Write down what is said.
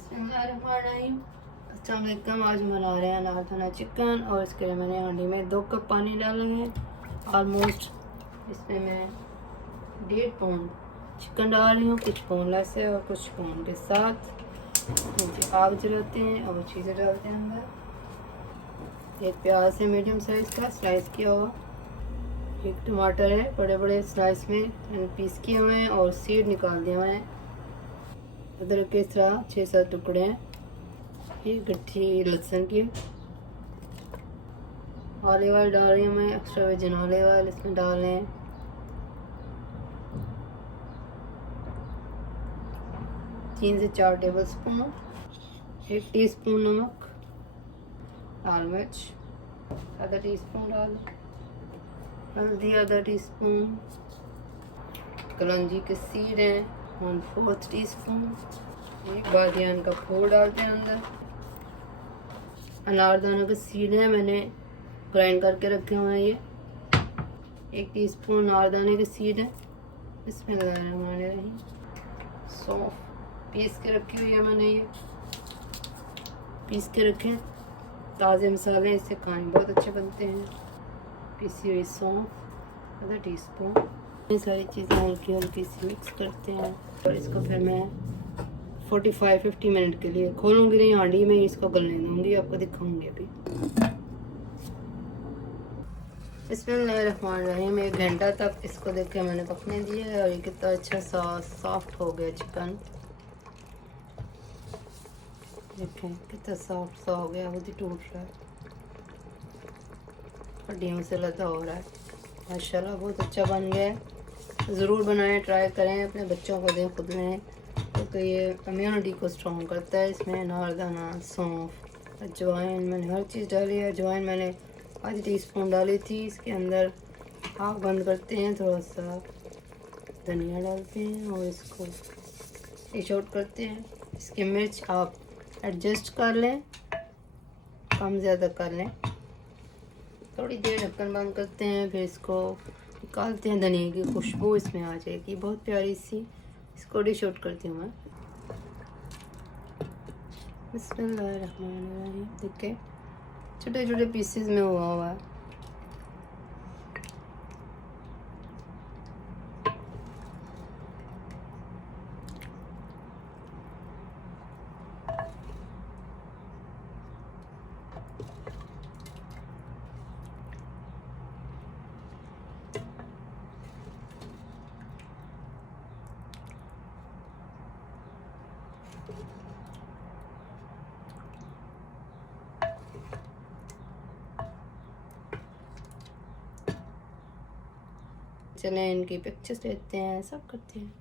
बिस्मिल्लाहिर्रहमानिर्रहीम। अस्सलाम वालेकुम। आज हम बना रहे हैं अनारदाना चिकन और इसके लिए मैंने हांडी में 2 कप पानी डाला है। ऑलमोस्ट इसमें मैं 1.5 पाउंड चिकन डाल रही हूँ, कुछ बोनलेस है और कुछ बोन के साथ। मुझे आग जलाते हैं और चीज़ें डालते हैं अंदर। एक प्याज है मीडियम साइज़ का स्लाइस किया हुआ, एक टमाटर है बड़े बड़े स्लाइस में मैंने पीस किए हुए हैं और सीड निकाल दिए हुए हैं। अदरक के इस तरह 6-7 टुकड़े हैं, एक गट्ठी लहसुन की। ऑलिव ऑयल डाल रही हूँ मैं, एक्स्ट्रा वर्जिन ऑलिव ऑयल इसमें डाल रहे हैं। तीन से 4 टेबल स्पून, 1 टीस्पून नमक, लाल मिर्च आधा टीस्पून डाल, हल्दी आधा टीस्पून, कलौंजी के सीड हैं 1/4 टीस्पून, एक बादियान का फूल डालते हैं अंदर। अनारदाना के सीड है मैंने ग्राइंड करके रखे हुए हैं, ये 1 टीस्पून अनारदाने के सीड है। बिस्मिल्लाहिर्रहमानिर्रहीम। सौंफ पीस के रखी हुई है मैंने, ये पीस के रखे। ताज़े मसाले इससे खाने बहुत अच्छे बनते हैं। पीसी हुई सौंफ आधा टीस्पून। ये सारी चीज़ें हल्की हल्की सी मिक्स करते हैं और इसको फिर मैं 45-50 मिनट के लिए खोलूँगी नहीं, हांडी में इसको गलने दूँगी, आपको दिखाऊँगी अभी। बिस्मिल्लाहिर्रहमानिर्रहीम। 1 घंटा तक इसको देख के मैंने पकने दिया है और ये कितना अच्छा सा सॉफ्ट हो गया चिकन। देखें कितना सॉफ्ट सा हो गया, खुद ही टूट रहा है, हड्डियों से लदा हो रहा है। माशाल्लाह बहुत अच्छा बन गया है। ज़रूर बनाएं, ट्राई करें, अपने बच्चों को दें, खुद में, क्योंकि ये इम्यूनिटी को स्ट्रॉन्ग करता है। इसमें अनारदाना, सौंफ, अजवाइन, मैंने हर चीज़ डाली है। अजवाइन मैंने आधी टीस्पून डाली थी। इसके अंदर आग बंद करते हैं, थोड़ा सा धनिया डालते हैं और इसको डिश आउट करते हैं। इसकी मिर्च आप एडजस्ट कर लें, कम ज़्यादा कर लें। थोड़ी देर ढक्कन बंद करते हैं, फिर इसको निकालते हैं। धनिया की खुशबू इसमें आ जाएगी बहुत प्यारी सी। इसको डिश आउट करती हूँ मैं। बिस्मिल्लाहिर्रहमानिर्रहीम। देखिए छोटे छोटे पीसेस में हुआ है। चलें इनकी पिक्चर्स लेते हैं, सब करते हैं।